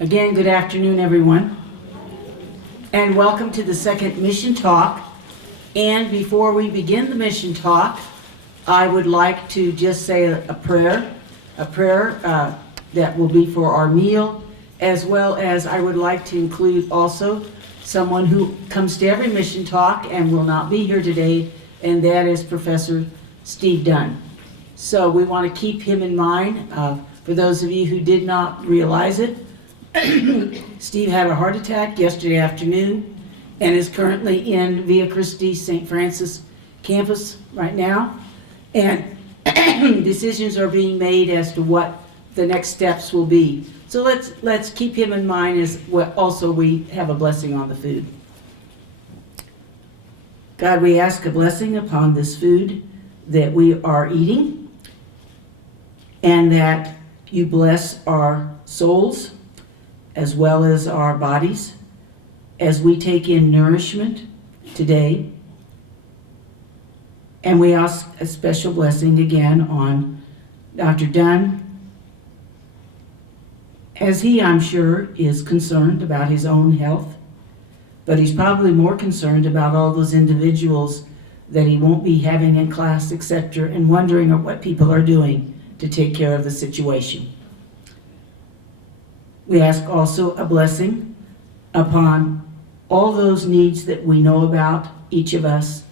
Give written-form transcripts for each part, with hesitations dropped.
Again, good afternoon, everyone, and welcome to the second mission talk. And before we begin the mission talk, I would like to just say a prayer that will be for our meal, as well as I would like to include also someone who comes to every mission talk and will not be here today, and that is Professor Steve Dunn. So we want to keep him in mind. For those of you who did not realize it, Steve had a heart attack yesterday afternoon and is currently in Via Christi St. Francis campus right now. And decisions are being made as to what the next steps will be. So let's keep him in mind as well. Also, we have a blessing on the food. God, we ask a blessing upon this food that we are eating, and that you bless our souls as well as our bodies as we take in nourishment today. And we ask a special blessing again on Dr. Dunn, as he, I'm sure, is concerned about his own health, but he's probably more concerned about all those individuals that he won't be having in class, etc., and wondering what people are doing to take care of the situation. We ask also a blessing upon all those needs that we know about, each of us,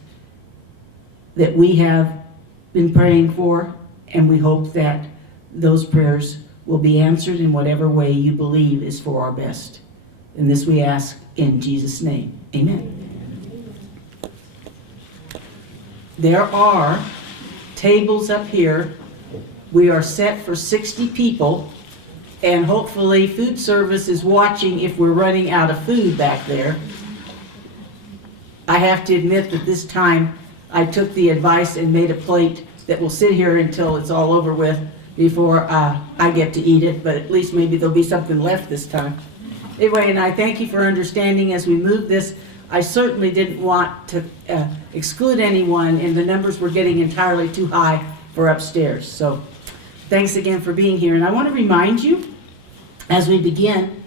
that we have been praying for, and we hope that those prayers will be answered in whatever way you believe is for our best. And this we ask in Jesus' name. Amen. There are tables up here. We are set for 60 people, and hopefully food service is watching if we're running out of food back there. I have to admit that this time I took the advice and made a plate that will sit here until it's all over with before I get to eat it, but at least maybe there'll be something left this time. Anyway, and I thank you for understanding as we move this. I certainly didn't want to exclude anyone, and the numbers were getting entirely too high for upstairs. So thanks again for being here. And I want to remind you as we begin,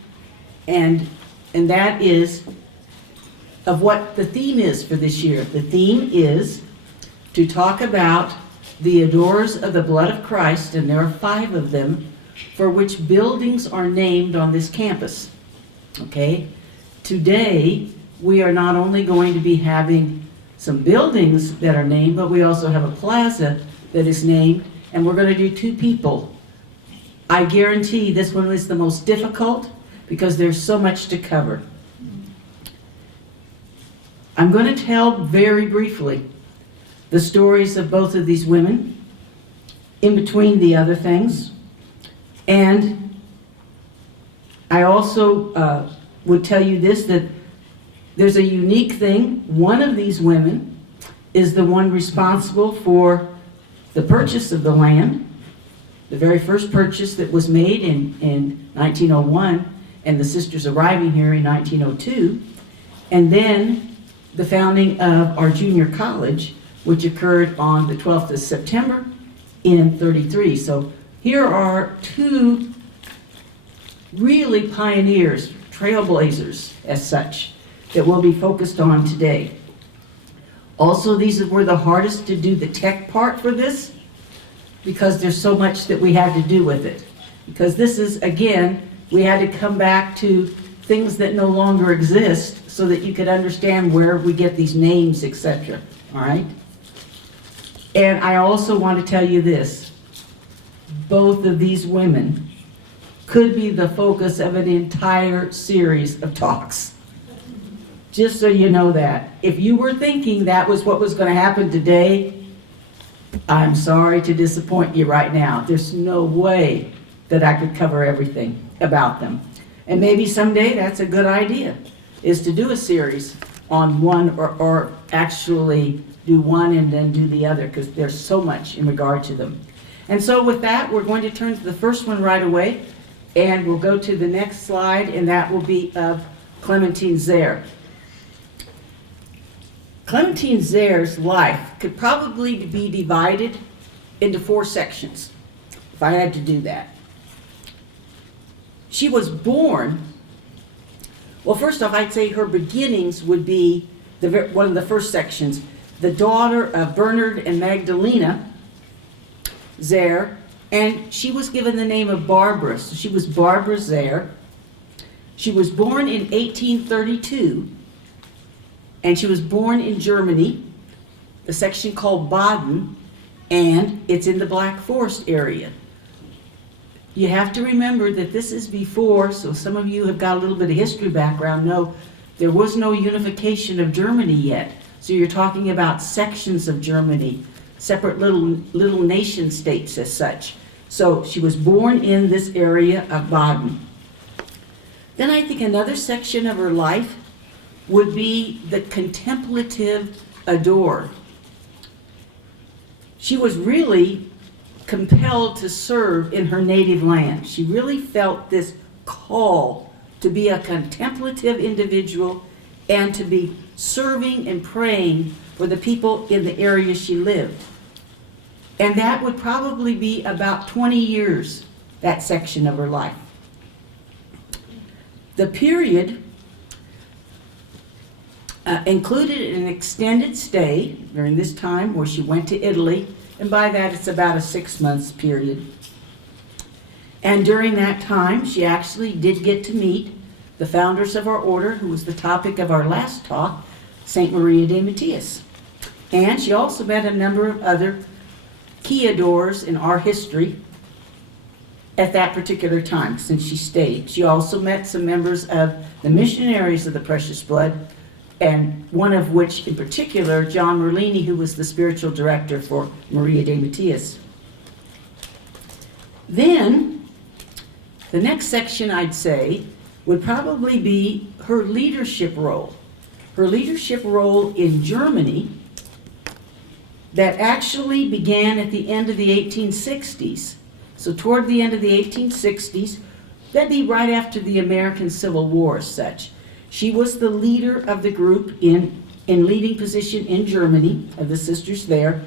and that is of what the theme is for this year. The theme is to talk about the adorers of the blood of Christ, and there are 5 of them, for which buildings are named on this campus. Okay? Today, we are not only going to be having some buildings that are named, but we also have a plaza that is named, and we're going to do 2 people. I guarantee this one is the most difficult because there's so much to cover. I'm going to tell very briefly the stories of both of these women in between the other things. And I also would tell you this, that there's a unique thing. One of these women is the one responsible for the purchase of the land, the very first purchase that was made in 1901, and the sisters arriving here in 1902, and then the founding of our junior college, which occurred on the 12th of September in 33. So here are 2 really pioneers, trailblazers as such, that we'll be focused on today. Also, these were the hardest to do the tech part for this, because there's so much that we had to do with it. Because this is, again, we had to come back to things that no longer exist so that you could understand where we get these names, etc. All right? And I also want to tell you this. Both of these women could be the focus of an entire series of talks. Just so you know that. If you were thinking that was what was going to happen today, I'm sorry to disappoint you right now. There's no way that I could cover everything about them. And maybe someday that's a good idea, is to do a series on one, or actually do one and then do the other, because there's so much in regard to them. And so with that, we're going to turn to the first one right away, and we'll go to the next slide, and that will be of Clementine Zerr. Clementine Zerr's life could probably be divided into 4 sections, if I had to do that. She was born, well, first off, I'd say her beginnings would be one of the first sections, the daughter of Bernard and Magdalena Zerr, and she was given the name of Barbara. So she was Barbara Zerr. She was born in 1832, and she was born in Germany, the section called Baden, and it's in the Black Forest area. You have to remember that this is before, so some of you have got a little bit of history background, know there was no unification of Germany yet. So you're talking about sections of Germany, separate little nation states as such. So she was born in this area of Baden. Then I think another section of her life would be the contemplative adore. She was really compelled to serve in her native land. She really felt this call to be a contemplative individual and to be serving and praying for the people in the area she lived. And that would probably be about 20 years, that section of her life. The period included an extended stay during this time where she went to Italy, and by that it's about a 6 months period. And during that time, she actually did get to meet the founders of our order, who was the topic of our last talk, St. Maria de Matthias. And she also met a number of other key adorers in our history at that particular time, since she stayed. She also met some members of the Missionaries of the Precious Blood, and one of which in particular, John Merlini, who was the spiritual director for Maria de Matthias. Then, the next section I'd say would probably be her leadership role. Her leadership role in Germany that actually began at the end of the 1860s. So toward the end of the 1860s, that'd be right after the American Civil War as such. She was the leader of the group in leading position in Germany, of the sisters there,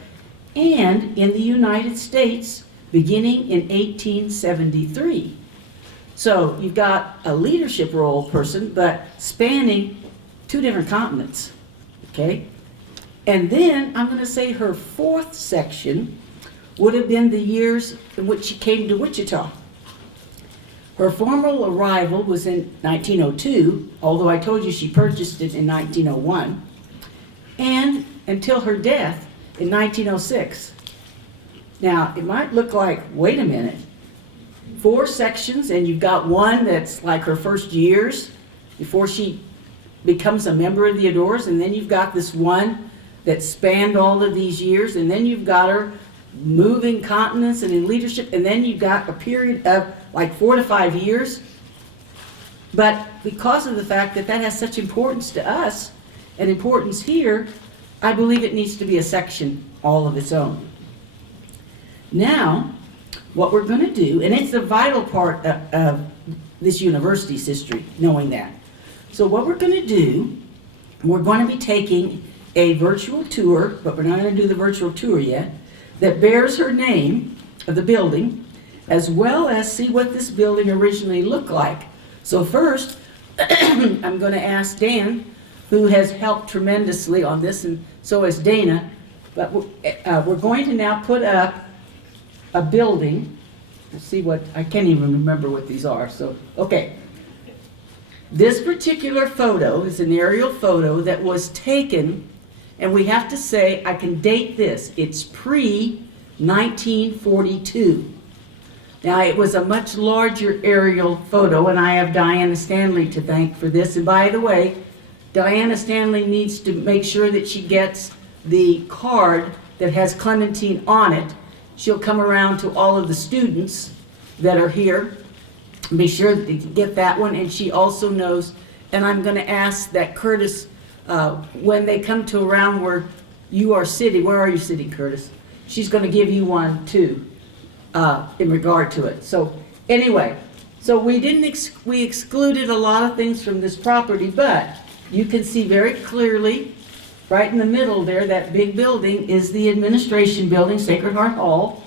and in the United States, beginning in 1873. So you've got a leadership role person, but spanning 2 different continents, okay? And then I'm going to say her fourth section would have been the years in which she came to Wichita. Her formal arrival was in 1902, although I told you she purchased it in 1901, and until her death in 1906. Now, it might look like, wait a minute, 4 sections, and you've got one that's like her first years before she becomes a member of the Adorers, and then you've got this one that spanned all of these years, and then you've got her moving continents and in leadership, and then you've got a period of like 4 to 5 years. But because of the fact that that has such importance to us and importance here, I believe it needs to be a section all of its own. Now, what we're going to do, and it's a vital part of this university's history, knowing that. So what we're going to do, we're going to be taking a virtual tour, but we're not going to do the virtual tour yet, that bears her name of the building, as well as see what this building originally looked like. So first, I'm going to ask Dan, who has helped tremendously on this, and so has Dana, but we're going to now put up a building. Let's see what, I can't even remember what these are, so, okay. This particular photo is an aerial photo that was taken, and we have to say, I can date this, it's pre-1942. Now, it was a much larger aerial photo, and I have Diana Stanley to thank for this. And by the way, Diana Stanley needs to make sure that she gets the card that has Clementine on it. She'll come around to all of the students that are here. Be sure that you get that one, and she also knows, and I'm going to ask that Curtis, when they come to around where you are sitting, where are you sitting, Curtis? She's going to give you one too, in regard to it. So anyway, so we excluded a lot of things from this property, but you can see very clearly, right in the middle there, that big building is the administration building, Sacred Heart Hall.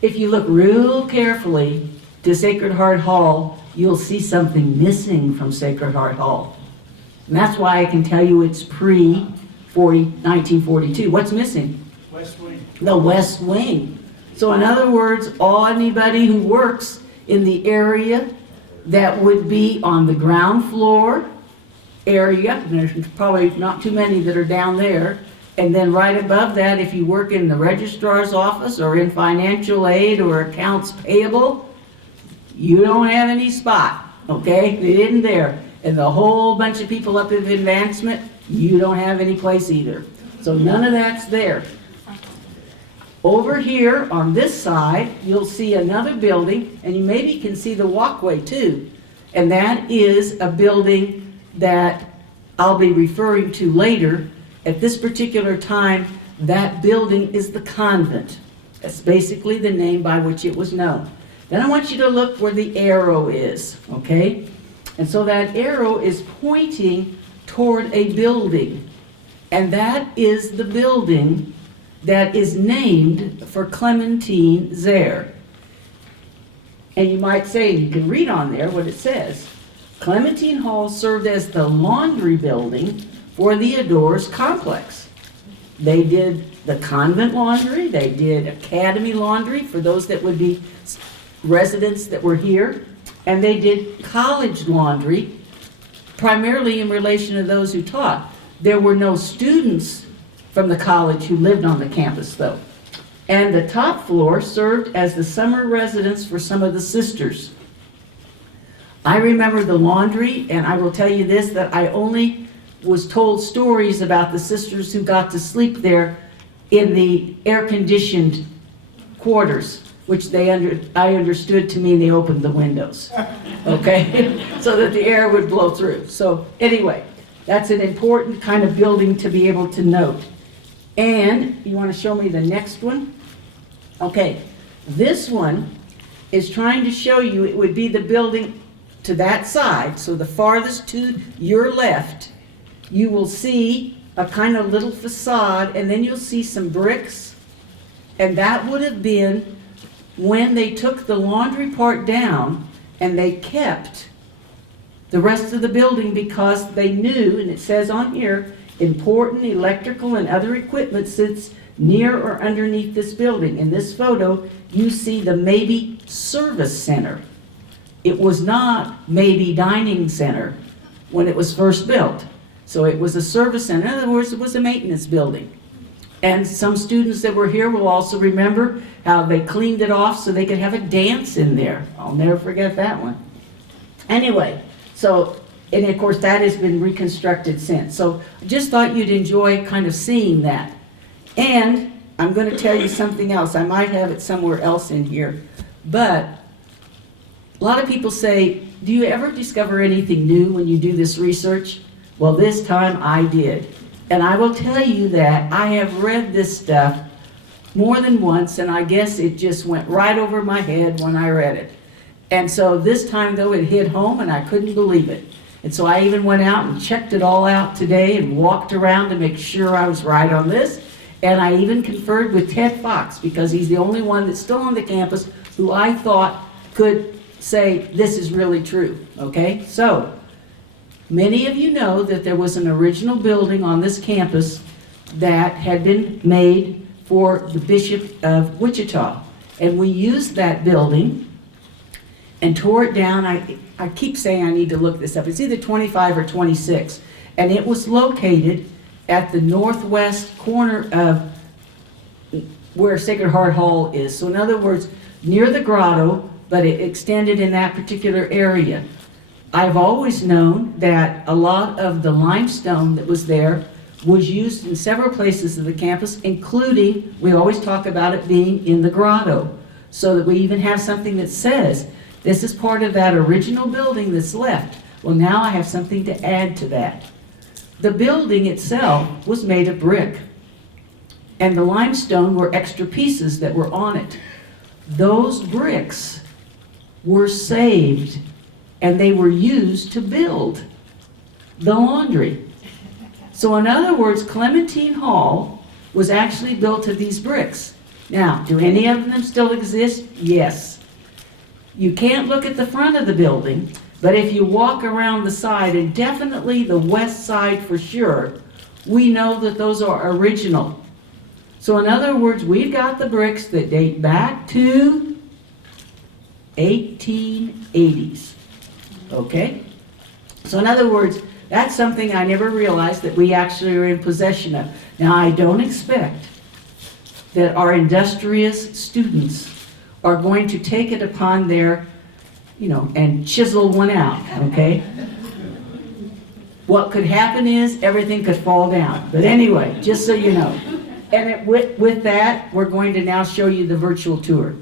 If you look real carefully to Sacred Heart Hall, you'll see something missing from Sacred Heart Hall. And that's why I can tell you it's pre-1942. What's missing? West Wing. The West Wing. So in other words, anybody who works in the area that would be on the ground floor area, and there's probably not too many that are down there, and then right above that, if you work in the registrar's office or in financial aid or accounts payable, you don't have any spot, okay? It isn't there. And the whole bunch of people up in advancement, you don't have any place either. So none of that's there. Over here on this side, you'll see another building, and you maybe can see the walkway too. And that is a building that I'll be referring to later. At this particular time, that building is the convent. That's basically the name by which it was known. Then I want you to look where the arrow is, okay? And so that arrow is pointing toward a building. And that is the building that is named for Clementine Zerr. And you might say, you can read on there what it says. Clementine Hall served as the laundry building for the Adores complex. They did the convent laundry, they did academy laundry for those that would be residents that were here, and they did college laundry, primarily in relation to those who taught. There were no students from the college who lived on the campus though. And the top floor served as the summer residence for some of the sisters. I remember the laundry, and I will tell you this, that I only was told stories about the sisters who got to sleep there in the air-conditioned quarters, which I understood to mean they opened the windows, okay? So that the air would blow through. So anyway, that's an important kind of building to be able to note. And you want to show me the next one? Okay, this one is trying to show you it would be the building to that side, so the farthest to your left, you will see a kind of little facade, and then you'll see some bricks, and that would have been when they took the laundry part down and they kept the rest of the building because they knew, and it says on here, important electrical and other equipment sits near or underneath this building. In this photo, you see the maybe service center. It was not maybe dining center when it was first built. So it was a service center. In other words, it was a maintenance building. And some students that were here will also remember how they cleaned it off so they could have a dance in there. I'll never forget that one. Anyway, so, and of course that has been reconstructed since. So I just thought you'd enjoy kind of seeing that. And I'm going to tell you something else. I might have it somewhere else in here. But a lot of people say, do you ever discover anything new when you do this research? Well, this time I did. And I will tell you that I have read this stuff more than once, and I guess it just went right over my head when I read it. And so this time, though, it hit home, and I couldn't believe it. And so I even went out and checked it all out today and walked around to make sure I was right on this. And I even conferred with Ted Fox, because he's the only one that's still on the campus who I thought could say this is really true, okay? So, many of you know that there was an original building on this campus that had been made for the Bishop of Wichita. And we used that building and tore it down. I keep saying I need to look this up. It's either 25 or 26. And it was located at the northwest corner of where Sacred Heart Hall is. So in other words, near the grotto, but it extended in that particular area. I've always known that a lot of the limestone that was there was used in several places of the campus, including, we always talk about it being in the grotto, so that we even have something that says, this is part of that original building that's left. Well, now I have something to add to that. The building itself was made of brick, and the limestone were extra pieces that were on it. Those bricks were saved, and they were used to build the laundry. So in other words, Clementine Hall was actually built of these bricks. Now, do any of them still exist? Yes. You can't look at the front of the building, but if you walk around the side, and definitely the west side for sure, we know that those are original. So in other words, we've got the bricks that date back to 1880s. Okay? So in other words, that's something I never realized that we actually are in possession of. Now, I don't expect that our industrious students are going to take it upon their, and chisel one out, okay? What could happen is everything could fall down. But anyway, just so you know. And with that, we're going to now show you the virtual tour.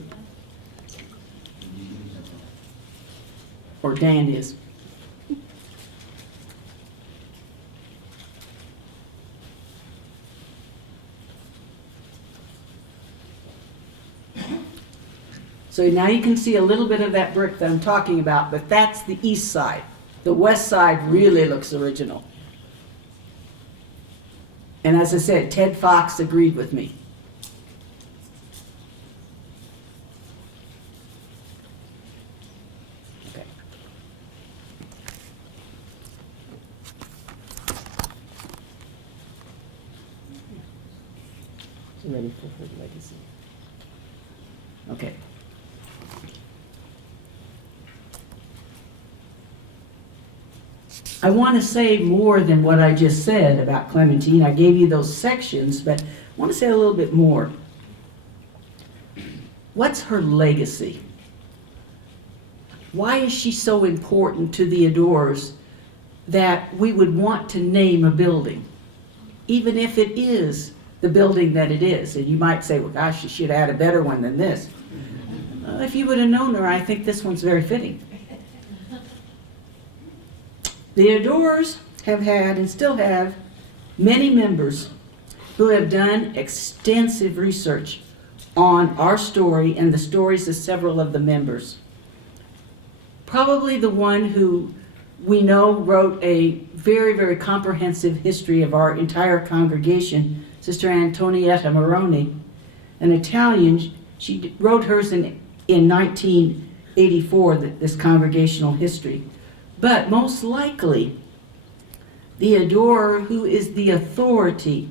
Or Dan is. So now you can see a little bit of that brick that I'm talking about, but that's the east side. The west side really looks original. And as I said, Ted Fox agreed with me. Okay. Ready for her legacy. Okay. I want to say more than what I just said about Clementine. I gave you those sections, but I want to say a little bit more. What's her legacy? Why is she so important to the adorers that we would want to name a building, even if it is the building that it is? And you might say, well, gosh, you should add a better one than this. If you would have known her, I think this one's very fitting. The adorers have had and still have many members who have done extensive research on our story and the stories of several of the members. Probably the one who we know wrote a very, very comprehensive history of our entire congregation, Sister Antonietta Moroni, an Italian. She wrote hers in 1984, this congregational history. But most likely, the adorer who is the authority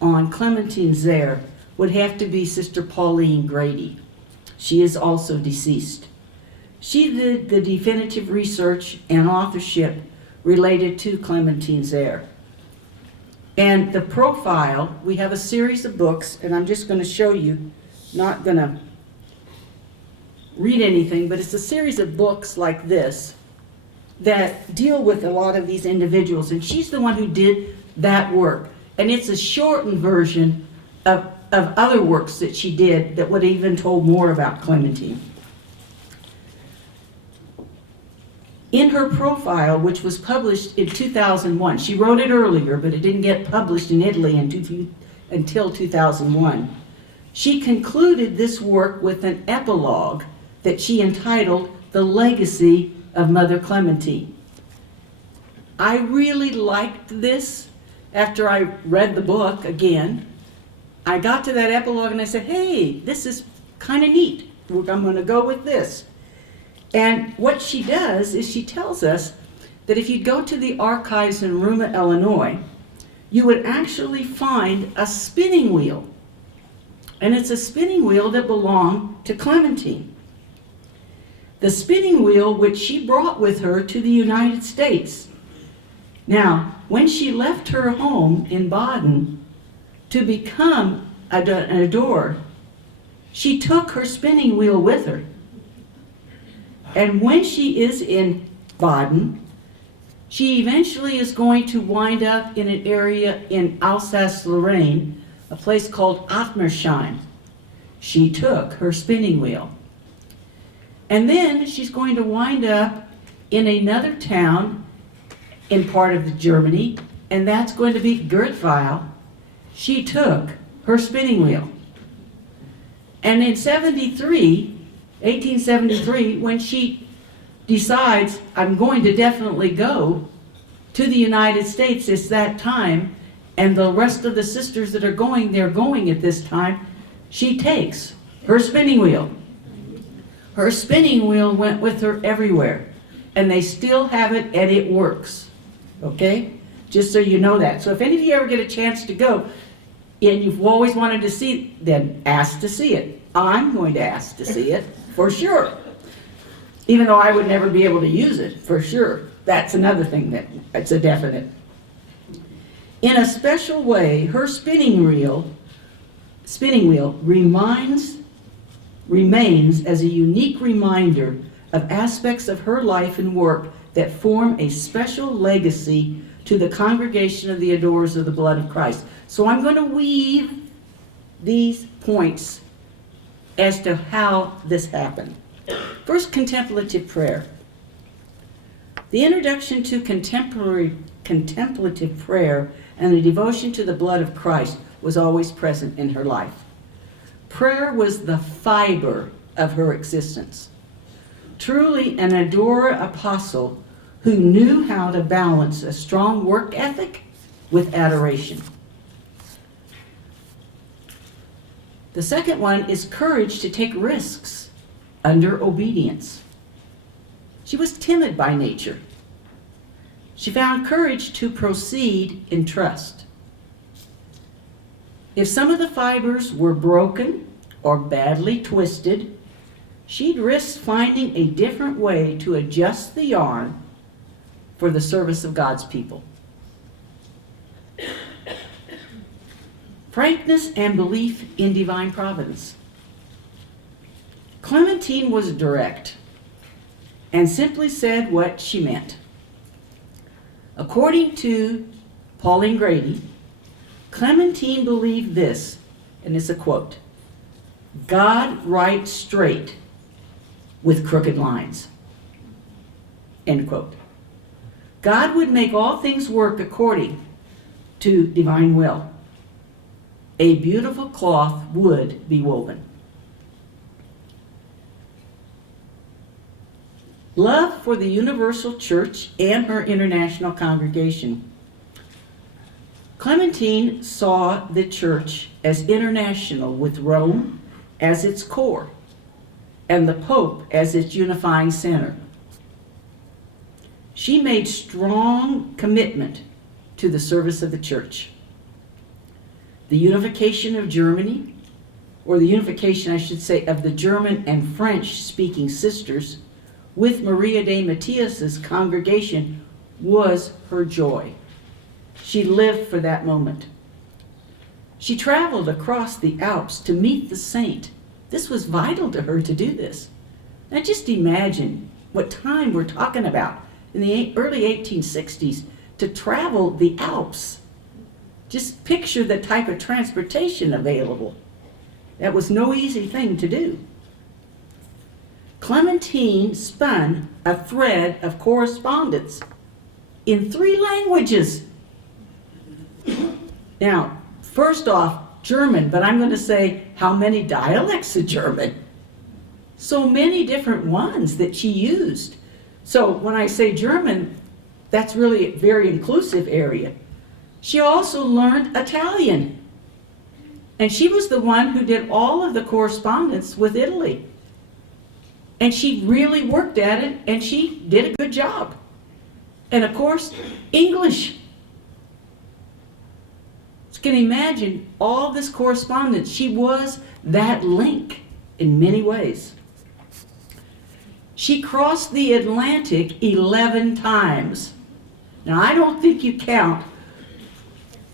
on Clementine Zerr would have to be Sister Pauline Grady. She is also deceased. She did the definitive research and authorship related to Clementine Zerr. And the profile, we have a series of books, and I'm just going to show you, not going to read anything, but it's a series of books like this that deal with a lot of these individuals, and she's the one who did that work. And it's a shortened version of other works that she did that would have even told more about Clementine. In her profile, which was published in 2001, she wrote it earlier, but it didn't get published in Italy until 2001. She concluded this work with an epilogue that she entitled The Legacy of Mother Clementine. I really liked this. After I read the book again, I got to that epilogue and I said, hey, this is kind of neat. I'm going to go with this. And what she does is she tells us that if you go to the archives in Roma, Illinois, you would actually find a spinning wheel. And it's a spinning wheel that belonged to Clementine. The spinning wheel which she brought with her to the United States. Now, when she left her home in Baden to become an adorer, she took her spinning wheel with her. And when she is in Baden, she eventually is going to wind up in an area in Alsace-Lorraine, a place called Atmersheim. She took her spinning wheel. And then she's going to wind up in another town in part of Germany, and that's going to be Gertweil. She took her spinning wheel. And in 1873, when she decides, I'm going to definitely go to the United States, it's that time, and the rest of the sisters that are going, they're going at this time, she takes her spinning wheel. Her spinning wheel went with her everywhere, and they still have it, and it works. Okay? Just so you know that. So if any of you ever get a chance to go, and you've always wanted to see it, then ask to see it. I'm going to ask to see it, for sure. Even though I would never be able to use it, for sure. That's another thing that's a definite. In a special way, her spinning wheel remains as a unique reminder of aspects of her life and work that form a special legacy to the congregation of the adorers of the blood of Christ. So I'm going to weave these points as to how this happened. First, contemplative prayer. The introduction to contemplative prayer and the devotion to the blood of Christ was always present in her life. Prayer was the fiber of her existence. Truly an adorer apostle who knew how to balance a strong work ethic with adoration. The second one is courage to take risks under obedience. She was timid by nature. She found courage to proceed in trust. If some of the fibers were broken or badly twisted, she'd risk finding a different way to adjust the yarn for the service of God's people. Frankness and belief in divine providence. Clementine was direct and simply said what she meant. According to Pauline Grady, Clementine believed this, and it's a quote, "God writes straight with crooked lines." End quote. God would make all things work according to divine will. A beautiful cloth would be woven. Love for the universal church and her international congregation. Clementine saw the church as international, with Rome as its core and the Pope as its unifying center. She made strong commitment to the service of the church. The unification of Germany, or the unification, I should say, of the German and French-speaking sisters with Maria de Matias's congregation was her joy. She lived for that moment. She traveled across the Alps to meet the saint. This was vital to her to do this. Now just imagine what time we're talking about in the early 1860s to travel the Alps. Just picture the type of transportation available. That was no easy thing to do. Clementine spun a thread of correspondence in 3 languages. Now, first off, German, but I'm going to say how many dialects of German? So many different ones that she used. So when I say German, that's really a very inclusive area. She also learned Italian. And she was the one who did all of the correspondence with Italy. And she really worked at it, and she did a good job. And of course, English. You can imagine all this correspondence. She was that link in many ways. She crossed the Atlantic 11 times. Now, I don't think you count,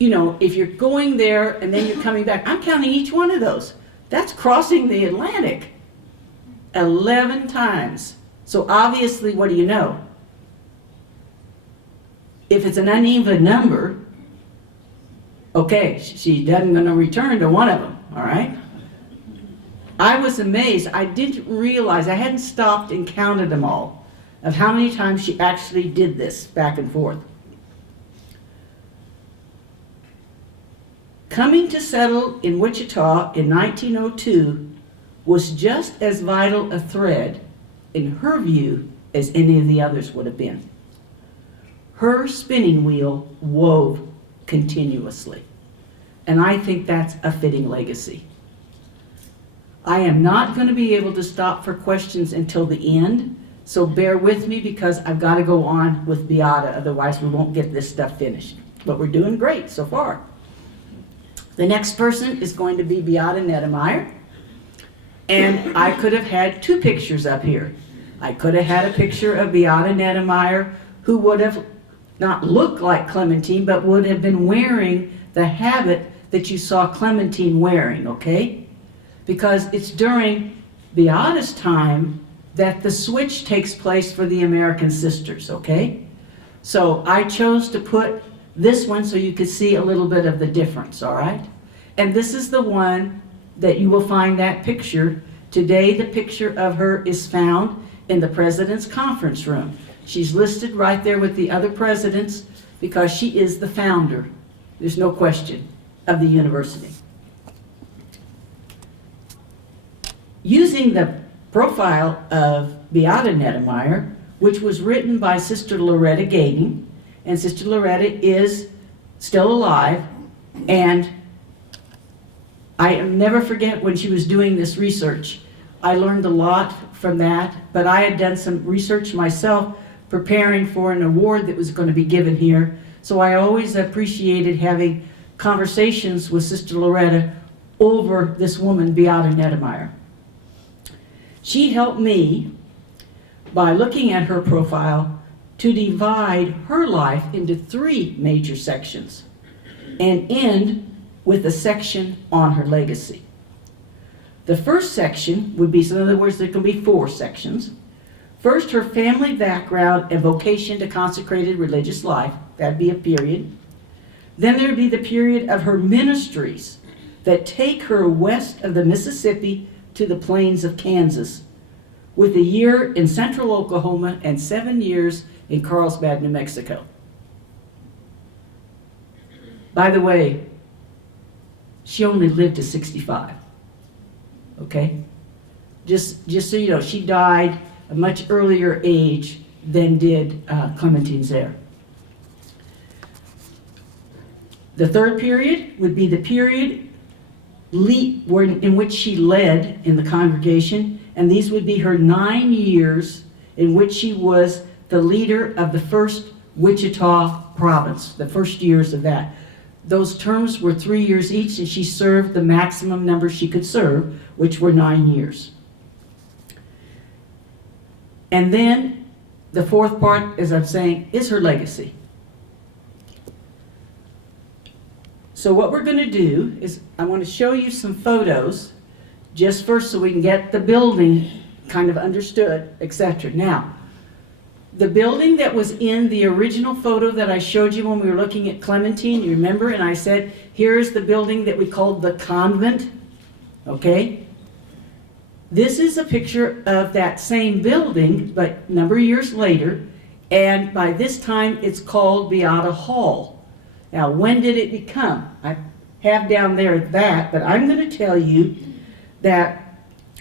if you're going there and then you're coming back. I'm counting each one of those. That's crossing the Atlantic 11 times. So obviously, what do you know? If it's an uneven number, okay, she doesn't going to return to one of them, all right? I was amazed. I didn't realize, I hadn't stopped and counted them all, of how many times she actually did this back and forth. Coming to settle in Wichita in 1902 was just as vital a thread, in her view, as any of the others would have been. Her spinning wheel wove continuously. And I think that's a fitting legacy. I am not going to be able to stop for questions until the end, so bear with me because I've got to go on with Beata, otherwise we won't get this stuff finished. But we're doing great so far. The next person is going to be Beata Netemeyer, and I could have had two pictures up here. I could have had a picture of Beata Netemeyer who would have not looked like Clementine, but would have been wearing the habit that you saw Clementine wearing, okay? Because it's during Beata's time that the switch takes place for the American sisters, okay? So I chose to put this one so you could see a little bit of the difference, all right? And this is the one that you will find that picture. Today the picture of her is found in the president's conference room. She's listed right there with the other presidents because she is the founder, there's no question, of the university. Using the profile of Beata Netemeyer, which was written by Sister Loretta Gaydon, and Sister Loretta is still alive, and I never forget when she was doing this research. I learned a lot from that, but I had done some research myself preparing for an award that was going to be given here, so I always appreciated having conversations with Sister Loretta over this woman, Beata Netemeyer. She helped me, by looking at her profile, to divide her life into three major sections and end with a section on her legacy. The first section would be, so in other words, there can be four sections. First, her family background and vocation to consecrated religious life. That'd be a period. Then there'd be the period of her ministries that take her west of the Mississippi to the plains of Kansas, with a year in central Oklahoma and 7 years in Carlsbad, New Mexico. By the way, she only lived to 65, okay? Just so you know, she died a much earlier age than did Clementine Zerr. The third period would be the period in which she led in the congregation, and these would be her 9 years in which she was the leader of the first Wichita province, the first years of that. Those terms were 3 years each, and she served the maximum number she could serve, which were 9 years. And then the fourth part, as I'm saying, is her legacy. So what we're going to do is I want to show you some photos just first so we can get the building kind of understood, etc. Now, the building that was in the original photo that I showed you when we were looking at Clementine, you remember, and I said, here's the building that we called the Convent, okay? This is a picture of that same building, but a number of years later, and by this time it's called Beata Hall. Now, when did it become? I have down there that, but I'm going to tell you that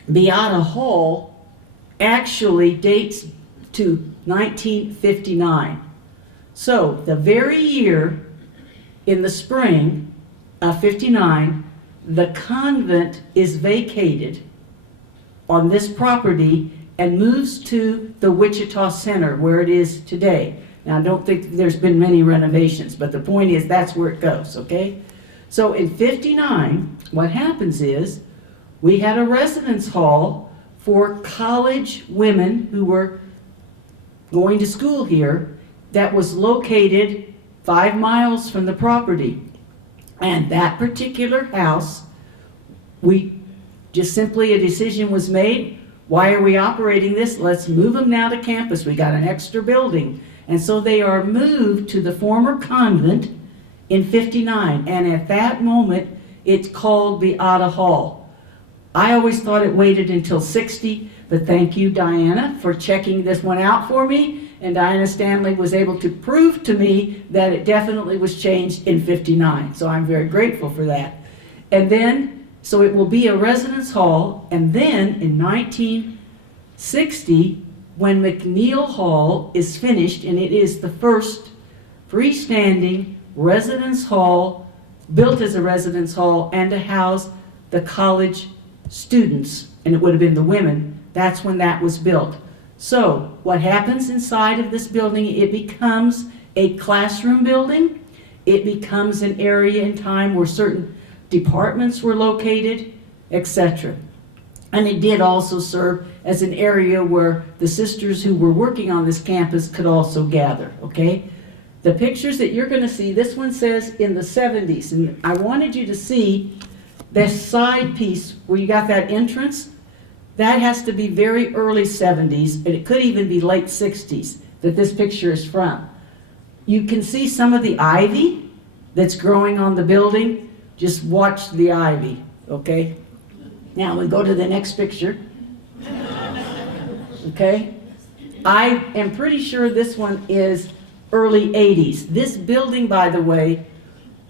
Beata Hall actually dates to 1959. So, the very year in the spring of 59, the convent is vacated on this property and moves to the Wichita Center where it is today. Now, I don't think there's been many renovations, but the point is that's where it goes, okay? So in 59, what happens is we had a residence hall for college women who were going to school here that was located 5 miles from the property. And that particular house, we just simply, a decision was made. Why are we operating this? Let's move them now to campus. We got an extra building. And so they are moved to the former convent in 59. And at that moment, it's called Beata Hall. I always thought it waited until 60, but thank you, Diana, for checking this one out for me. And Diana Stanley was able to prove to me that it definitely was changed in 59. So I'm very grateful for that. And then, so it will be a residence hall. And then in 1960, when McNeil Hall is finished, and it is the first freestanding residence hall built as a residence hall and to house the college students, and it would have been the women. That's when that was built. So what happens inside of this building, it becomes a classroom building. It becomes an area in time where certain departments were located, etc. And it did also serve as an area where the sisters who were working on this campus could also gather, okay? The pictures that you're going to see, this one says in the 70s, and I wanted you to see this side piece where you got that entrance. That has to be very early 70s, and it could even be late 60s that this picture is from. You can see some of the ivy that's growing on the building. Just watch the ivy, okay? Now we go to the next picture. Okay? I am pretty sure this one is early 80s. This building, by the way,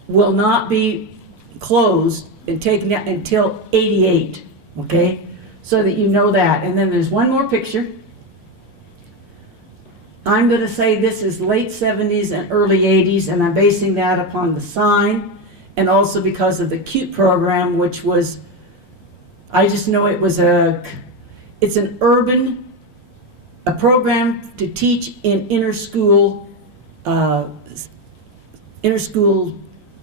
will not be closed and taken out until 88, okay? So that you know that. And then there's one more picture. I'm going to say this is late 70s and early 80s, and I'm basing that upon the sign and also because of the CUTE program, which was, I just know it was it's an urban, a program to teach in inner school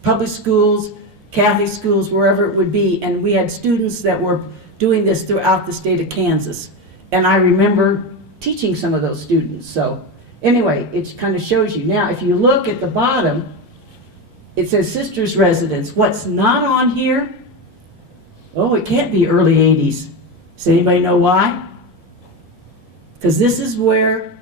public schools, Catholic schools, wherever it would be. And we had students that were doing this throughout the state of Kansas. And I remember teaching some of those students. So anyway, it kind of shows you. Now, if you look at the bottom, it says Sisters Residence. What's not on here, oh, it can't be early 80s. Does anybody know why? Because this is where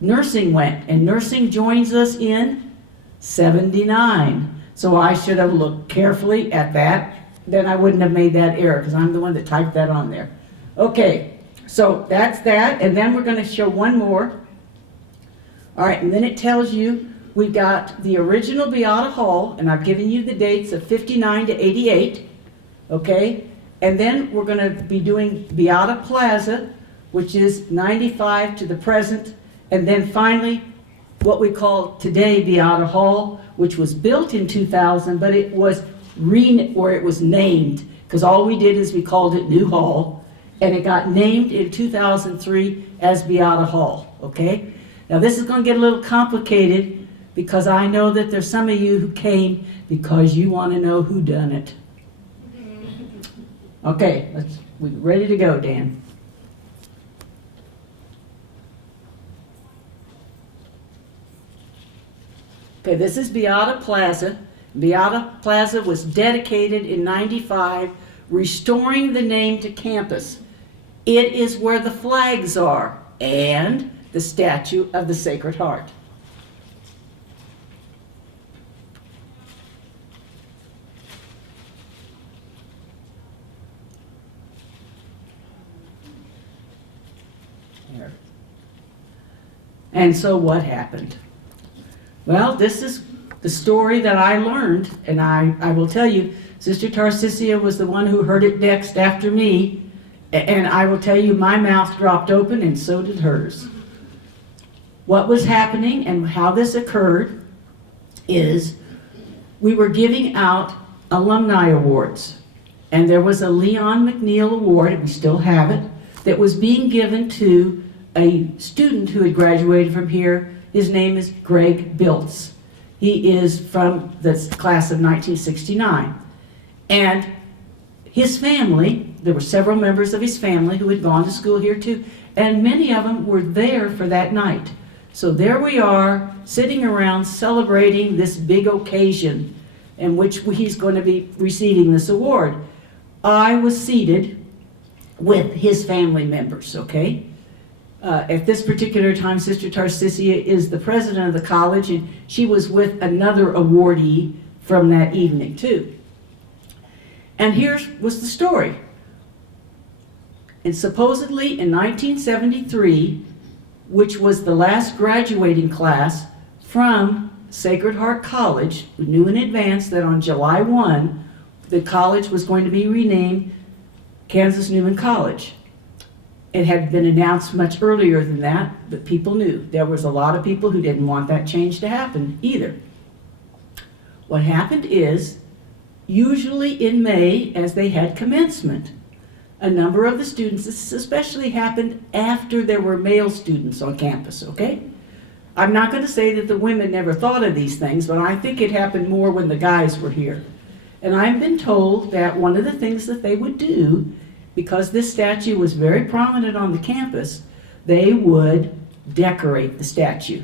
nursing went, and nursing joins us in 79. So I should have looked carefully at that. Then I wouldn't have made that error, because I'm the one that typed that on there. Okay, so that's that, and then we're going to show one more. All right, and then it tells you we've got the original Beata Hall, and I've given you the dates of 59 to 88, okay? And then we're going to be doing Beata Plaza, which is 95 to the present, and then finally what we call today Beata Hall, which was built in 2000, but it was named, because all we did is we called it New Hall, and it got named in 2003 as Beata Hall, okay? Now this is going to get a little complicated because I know that there's some of you who came because you want to know who done it. Okay, we're ready to go, Dan. Okay, this is Beata Plaza. Beata Plaza was dedicated in 95, restoring the name to campus. It is where the flags are and the statue of the Sacred Heart. There. And so what happened? Well, this is the story that I learned, and I will tell you, Sister Tarcisia was the one who heard it next after me, and I will tell you, my mouth dropped open and so did hers. What was happening and how this occurred is we were giving out alumni awards, and there was a Leon McNeil Award, and we still have it, that was being given to a student who had graduated from here. His name is Greg Biltz. He is from the class of 1969. And his family, there were several members of his family who had gone to school here too, and many of them were there for that night. So there we are, sitting around celebrating this big occasion in which he's going to be receiving this award. I was seated with his family members, okay? At this particular time, Sister Tarcisia is the president of the college, and she was with another awardee from that evening too. And here was the story. And supposedly in 1973, which was the last graduating class from Sacred Heart College, we knew in advance that on July 1, the college was going to be renamed Kansas Newman College. It had been announced much earlier than that, but people knew. There was a lot of people who didn't want that change to happen either. What happened is, usually in May, as they had commencement, a number of the students, this especially happened after there were male students on campus, okay? I'm not going to say that the women never thought of these things, but I think it happened more when the guys were here. And I've been told that one of the things that they would do, because this statue was very prominent on the campus, they would decorate the statue.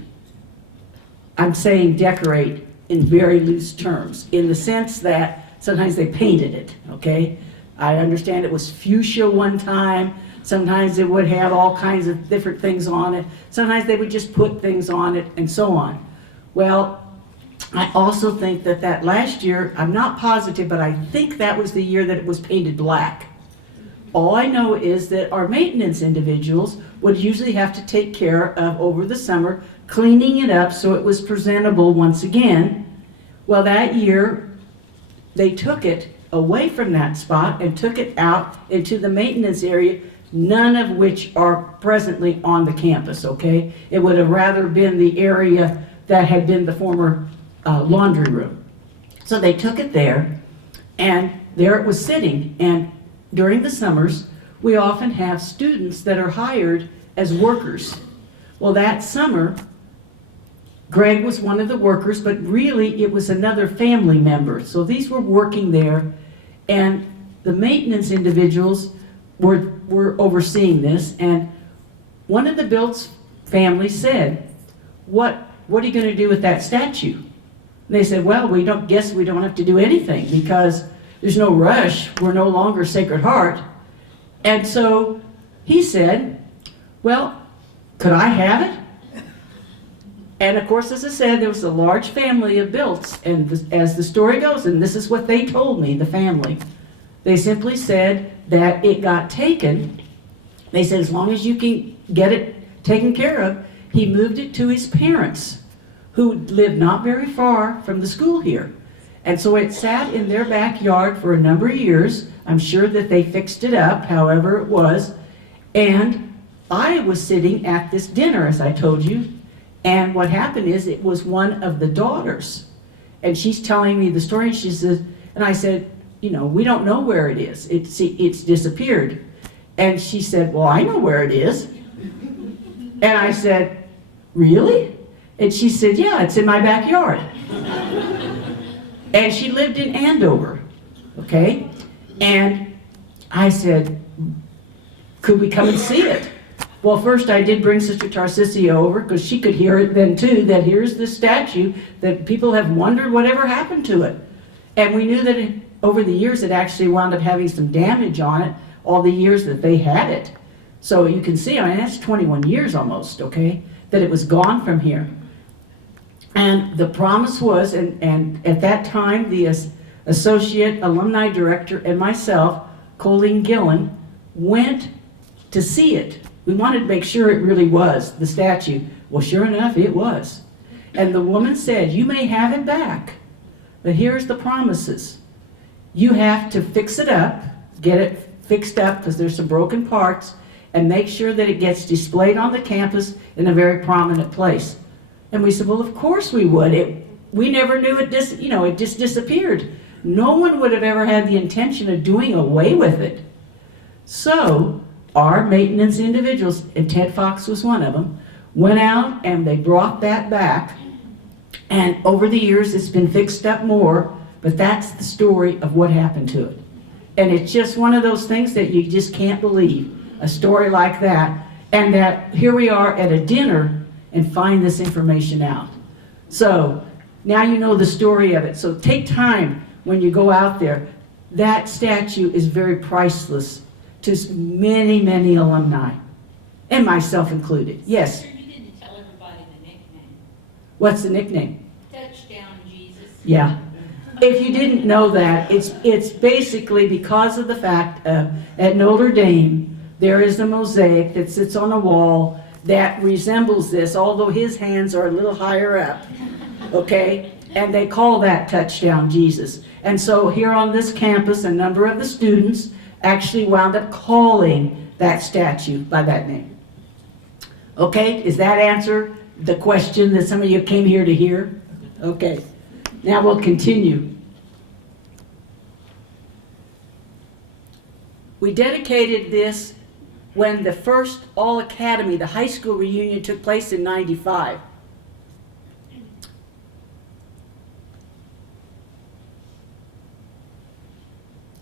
I'm saying decorate in very loose terms, in the sense that sometimes they painted it, okay? I understand it was fuchsia one time. Sometimes it would have all kinds of different things on it. Sometimes they would just put things on it and so on. Well, I also think that that last year, I'm not positive, but I think that was the year that it was painted black. All I know is that our maintenance individuals would usually have to take care of, over the summer, cleaning it up so it was presentable once again. Well, that year, they took it away from that spot and took it out into the maintenance area, none of which are presently on the campus, okay? It would have rather been the area that had been the former laundry room. So they took it there, and there it was sitting. And during the summers, we often have students that are hired as workers. Well, that summer, Greg was one of the workers, but really it was another family member. So these were working there, and the maintenance individuals were overseeing this. And one of the Biltz family said, what are you going to do with that statue? And they said, well, we don't have to do anything because there's no rush. We're no longer Sacred Heart. And so he said, well, could I have it? And of course, as I said, there was a large family of Biltz, and as the story goes, and this is what they told me, the family, they simply said that it got taken. They said, as long as you can get it taken care of, he moved it to his parents, who lived not very far from the school here. And so it sat in their backyard for a number of years. I'm sure that they fixed it up, however it was. And I was sitting at this dinner, as I told you, and what happened is it was one of the daughters. And she's telling me the story, and she says, and I said, you know, we don't know where it is. It's disappeared. And she said, well, I know where it is. And I said, really? And she said, yeah, it's in my backyard. And she lived in Andover, okay? And I said, could we come and see it? Well, first I did bring Sister Tarcissia over because she could hear it then too, that here's this statue that people have wondered whatever happened to it. And we knew that over the years it actually wound up having some damage on it, all the years that they had it. So you can see, I mean, that's 21 years almost, okay, that it was gone from here. And the promise was, and at that time, the associate alumni director and myself, Colleen Gillen, went to see it. We wanted to make sure it really was the statue. Well, sure enough, it was. And the woman said, you may have it back, but here's the promises. You have to fix it up, get it fixed up because there's some broken parts, and make sure that it gets displayed on the campus in a very prominent place. And we said, well, of course we would. We never knew it just disappeared. No one would have ever had the intention of doing away with it. So our maintenance individuals, and Ted Fox was one of them, went out and they brought that back. And over the years, it's been fixed up more, but that's the story of what happened to it. And it's just one of those things that you just can't believe, a story like that, and that here we are at a dinner and find this information out. So now you know the story of it. So take time when you go out there. That statue is very priceless to many, many alumni, and myself included. Yes? You didn't tell everybody the nickname. What's the nickname? Touchdown Jesus. Yeah. If you didn't know that, it's basically because of the fact at Notre Dame, there is a mosaic that sits on a wall that resembles this, although his hands are a little higher up, okay? And they call that Touchdown Jesus. And so here on this campus, a number of the students actually wound up calling that statue by that name. Okay, does that answer the question that some of you came here to hear? Okay, now we'll continue. We dedicated this when the first All Academy, the high school reunion, took place in '95.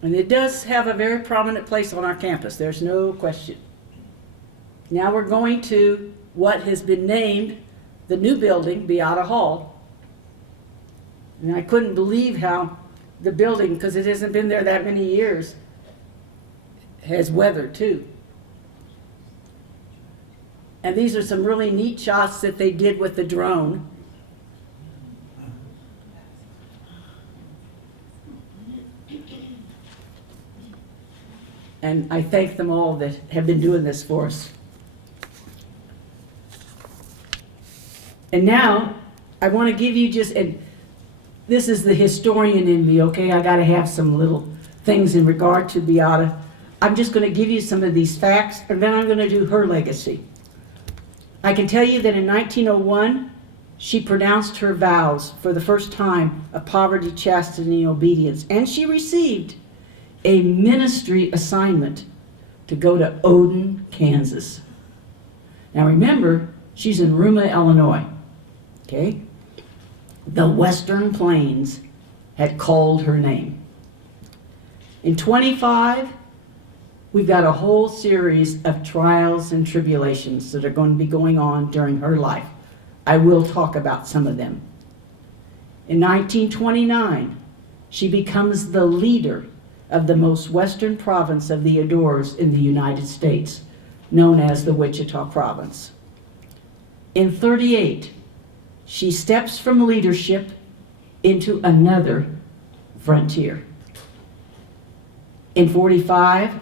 And it does have a very prominent place on our campus, there's no question. Now we're going to what has been named the new building, Beata Hall. And I couldn't believe how the building, because it hasn't been there that many years, has weathered too. And these are some really neat shots that they did with the drone. And I thank them all that have been doing this for us. And now, I want to give you just, and this is the historian in me, okay? I got to have some little things in regard to Beata. I'm just going to give you some of these facts, and then I'm going to do her legacy. I can tell you that in 1901, she pronounced her vows for the first time of poverty, chastity, and obedience, and she received a ministry assignment to go to Odin, Kansas. Now remember, she's in Ruma, Illinois, okay? The Western Plains had called her name. In 25, we've got a whole series of trials and tribulations that are going to be going on during her life. I will talk about some of them. In 1929, she becomes the leader of the most western province of the Adores in the United States, known as the Wichita province. In 38, she steps from leadership into another frontier. In 45,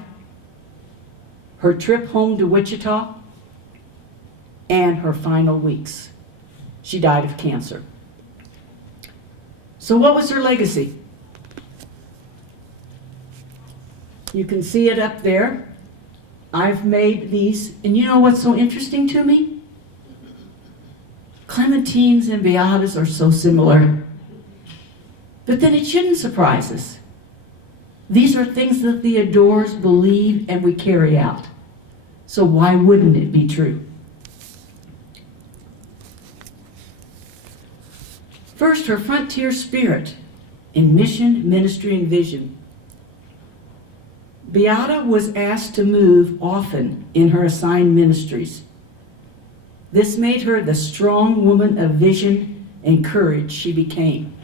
her trip home to Wichita and her final weeks. She died of cancer. So what was her legacy? You can see it up there. I've made these, and you know what's so interesting to me? Clementines and Beatas are so similar. But then it shouldn't surprise us. These are things that the Adores believe and we carry out. So why wouldn't it be true? First, her frontier spirit in mission, ministry, and vision. Beata was asked to move often in her assigned ministries. This made her the strong woman of vision and courage she became.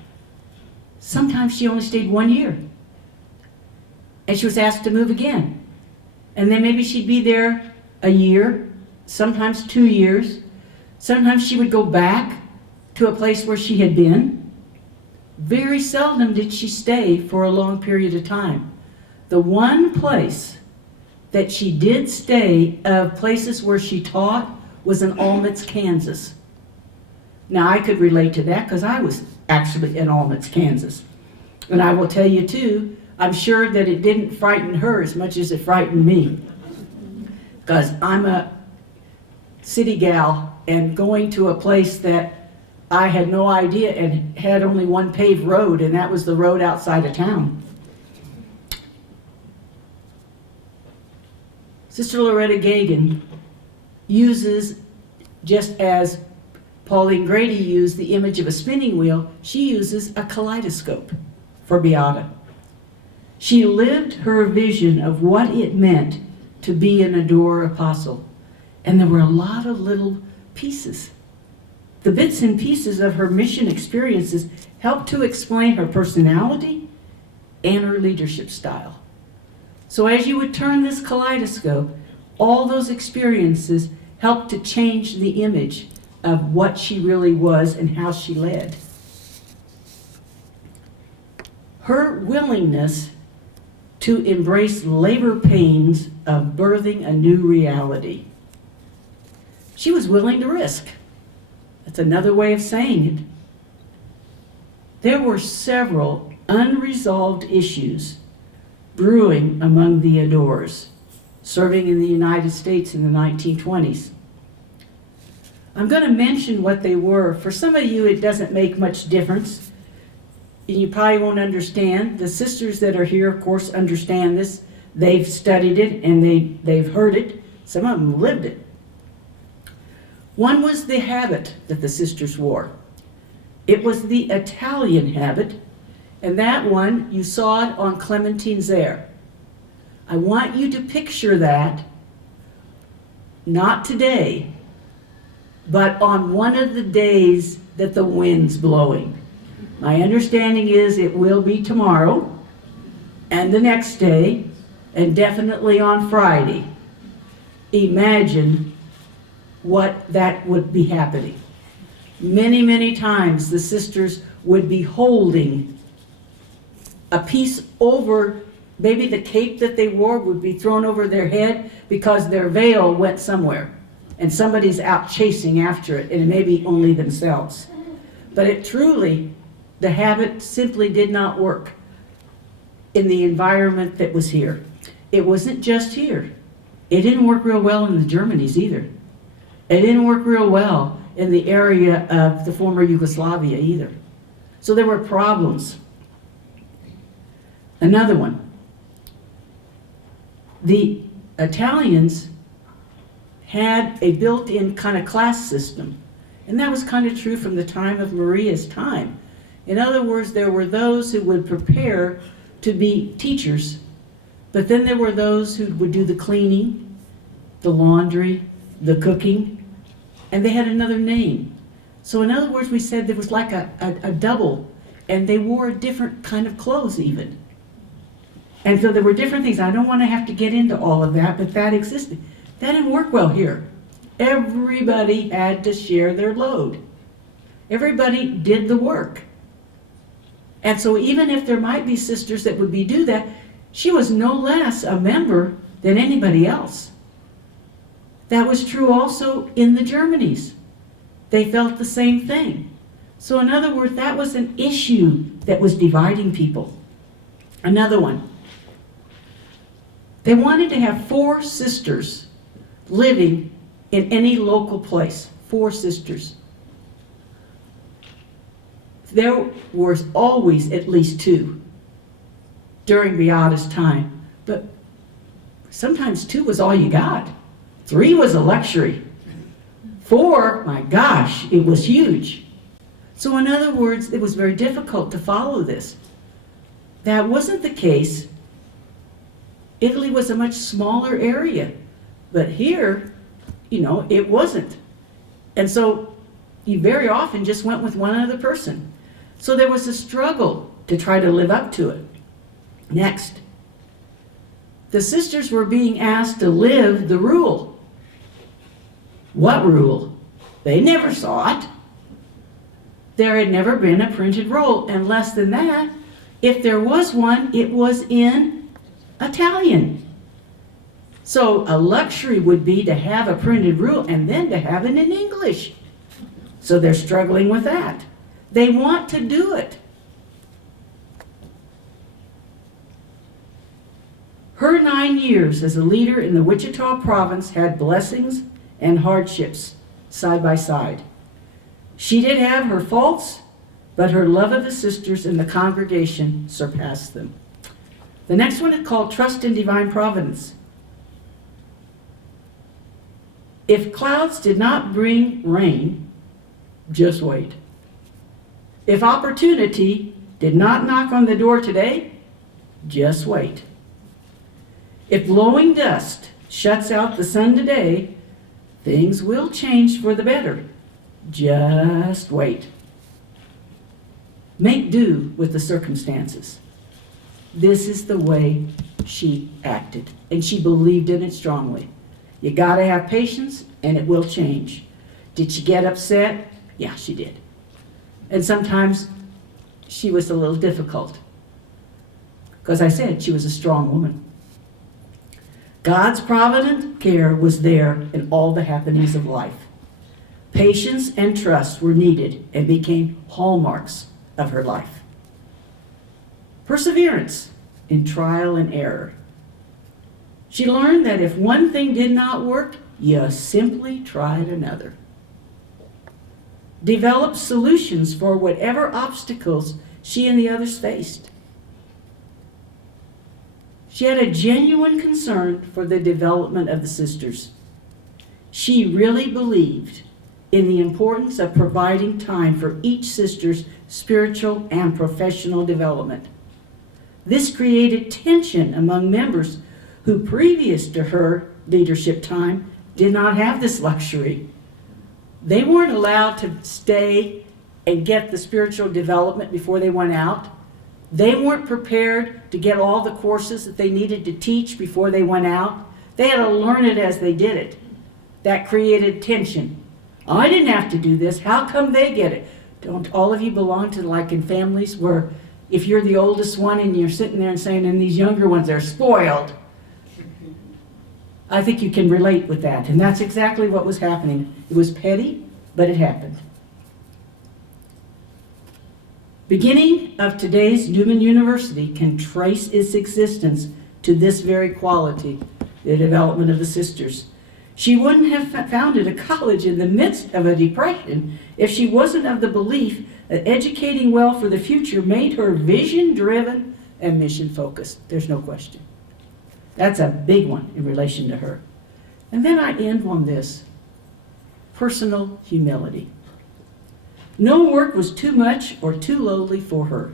Sometimes she only stayed 1 year. And she was asked to move again. And then maybe she'd be there a year, sometimes 2 years. Sometimes she would go back to a place where she had been. Very seldom did she stay for a long period of time. The one place that she did stay of places where she taught was in Olmutz, Kansas. Now I could relate to that because I was actually in Olmutz, Kansas. And I will tell you too, I'm sure that it didn't frighten her as much as it frightened me. Because I'm a city gal and going to a place that I had no idea and had only one paved road, and that was the road outside of town. Sister Loretta Gagan uses, just as Pauline Grady used the image of a spinning wheel, she uses a kaleidoscope for Beata. She lived her vision of what it meant to be an Adore apostle. And there were a lot of little pieces. The bits and pieces of her mission experiences helped to explain her personality and her leadership style. So as you would turn this kaleidoscope, all those experiences helped to change the image of what she really was and how she led. Her willingness to embrace labor pains of birthing a new reality. She was willing to risk. That's another way of saying it. There were several unresolved issues brewing among the Adores, serving in the United States in the 1920s. I'm going to mention what they were. For some of you, it doesn't make much difference, and you probably won't understand. The sisters that are here, of course, understand this. They've studied it and they've heard it. Some of them lived it. One was the habit that the sisters wore. It was the Italian habit, and that one, you saw it on Clementine Zerr. I want you to picture that, not today, but on one of the days that the wind's blowing. My understanding is it will be tomorrow, and the next day, and definitely on Friday. Imagine what that would be happening. Many, many times the sisters would be holding a piece over, maybe the cape that they wore would be thrown over their head because their veil went somewhere and somebody's out chasing after it, and it may be only themselves. But it truly, the habit simply did not work in the environment that was here. It wasn't just here. It didn't work real well in the Germanies either. It didn't work real well in the area of the former Yugoslavia either. So there were problems. Another one. The Italians had a built-in kind of class system. And that was kind of true from the time of Maria's time. In other words, there were those who would prepare to be teachers, but then there were those who would do the cleaning, the laundry, the cooking, and they had another name. So in other words, we said there was like a double, and they wore a different kind of clothes even. And so there were different things. I don't want to have to get into all of that, but that existed. That didn't work well here. Everybody had to share their load. Everybody did the work. And so even if there might be sisters that would do that, she was no less a member than anybody else. That was true also in the Germanies. They felt the same thing. So in other words, that was an issue that was dividing people. Another one. They wanted to have 4 sisters living in any local place. 4 sisters. There was always at least 2 during Beata's time, but sometimes 2 was all you got. 3 was a luxury. 4, my gosh, it was huge. So in other words, it was very difficult to follow this. That wasn't the case. Italy was a much smaller area, but here, it wasn't. And so you very often just went with one other person. So there was a struggle to try to live up to it. Next, the sisters were being asked to live the rule. What rule? They never saw it. There had never been a printed rule, and less than that, if there was one, it was in Italian. So a luxury would be to have a printed rule and then to have it in English. So they're struggling with that. They want to do it. Her 9 years as a leader in the Wichita province had blessings and hardships side by side. She did have her faults, but her love of the sisters in the congregation surpassed them. The next one is called Trust in Divine Providence. If clouds did not bring rain, just wait. If opportunity did not knock on the door today, just wait. If blowing dust shuts out the sun today, things will change for the better. Just wait. Make do with the circumstances. This is the way she acted, and she believed in it strongly. You gotta have patience, and it will change. Did she get upset? Yeah, she did. And sometimes she was a little difficult. Because I said she was a strong woman. God's provident care was there in all the happenings of life. Patience and trust were needed and became hallmarks of her life. Perseverance in trial and error. She learned that if one thing did not work, you simply tried another. Developed solutions for whatever obstacles she and the others faced. She had a genuine concern for the development of the sisters. She really believed in the importance of providing time for each sister's spiritual and professional development. This created tension among members who, previous to her leadership time, did not have this luxury. They weren't allowed to stay and get the spiritual development before they went out. They weren't prepared to get all the courses that they needed to teach before they went out. They had to learn it as they did it. That created tension. I didn't have to do this. How come they get it? Don't all of you belong to like in families where if you're the oldest one and you're sitting there and saying, and these younger ones, they're spoiled. I think you can relate with that. And that's exactly what was happening. It was petty, but it happened. Beginning of today's Newman University can trace its existence to this very quality, the development of the sisters. She wouldn't have founded a college in the midst of a depression if she wasn't of the belief that educating well for the future made her vision-driven and mission-focused. There's no question. That's a big one in relation to her. And then I end on this. Personal humility. No work was too much or too lowly for her.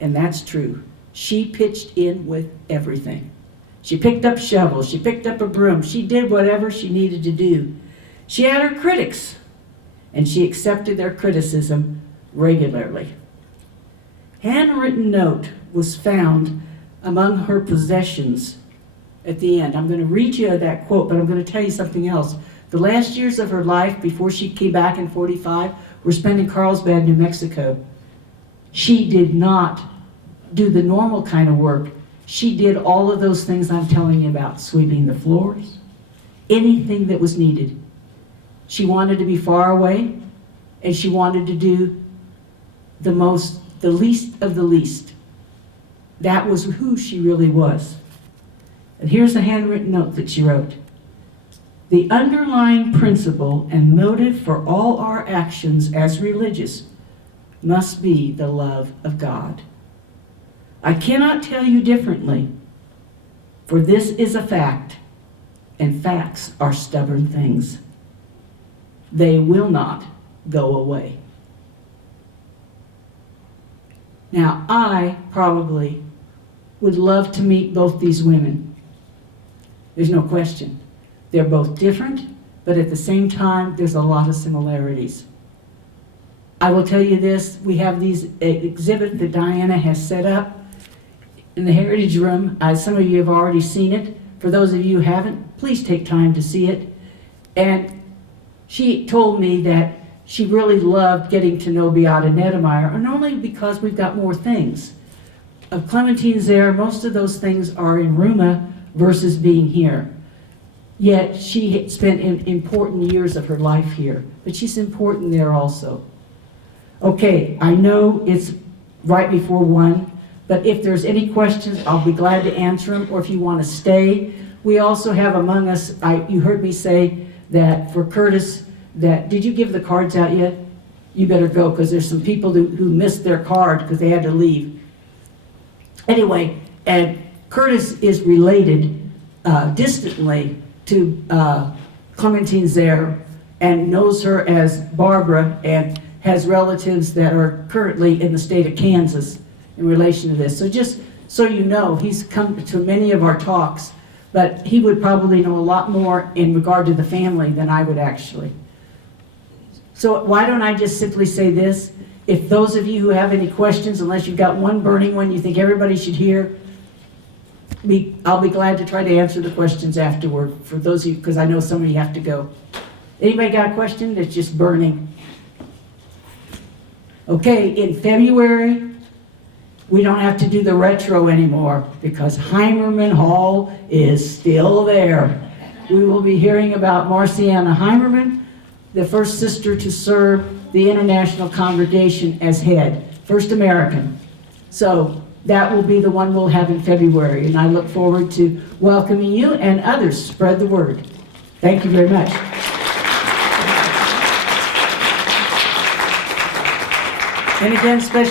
And that's true. She pitched in with everything. She picked up shovels. She picked up a broom. She did whatever she needed to do. She had her critics, and she accepted their criticism regularly. Handwritten note was found among her possessions at the end. I'm going to read you that quote, but I'm going to tell you something else. The last years of her life before she came back in 45 were spent in Carlsbad, New Mexico. She did not do the normal kind of work. She did all of those things I'm telling you about, sweeping the floors, anything that was needed. She wanted to be far away, and she wanted to do the least of the least. That was who she really was. And here's a handwritten note that she wrote. The underlying principle and motive for all our actions as religious must be the love of God. I cannot tell you differently, for this is a fact, and facts are stubborn things. They will not go away. Now, I probably would love to meet both these women. There's no question. They're both different, but at the same time, there's a lot of similarities. I will tell you this, we have these exhibits that Diana has set up in the Heritage Room. Some of you have already seen it. For those of you who haven't, please take time to see it. And she told me that she really loved getting to know Beata Netemeyer, and only because we've got more things. Of Clementine's there, most of those things are in Ruma versus being here. Yet she had spent important years of her life here, but she's important there also. Okay, I know it's right before 1, but if there's any questions, I'll be glad to answer them, or if you want to stay. We also have among us, you heard me say that for Curtis, did you give the cards out yet? You better go, because there's some people who missed their card because they had to leave. Anyway, and Curtis is related distantly to Clementine Zerr and knows her as Barbara and has relatives that are currently in the state of Kansas in relation to this. So just so you know, he's come to many of our talks, but he would probably know a lot more in regard to the family than I would actually. So why don't I just simply say this? If those of you who have any questions, unless you've got one burning one you think everybody should hear, I'll be glad to try to answer the questions afterward for those of you, because I know some of you have to go. Anybody got a question that's just burning? Okay, in February, we don't have to do the retro anymore because Heimerman Hall is still there. We will be hearing about Marciana Heimerman, the first sister to serve the International Congregation as head, first American. So that will be the one we'll have in February, and I look forward to welcoming you and others. Spread the word. Thank you very much. And again, special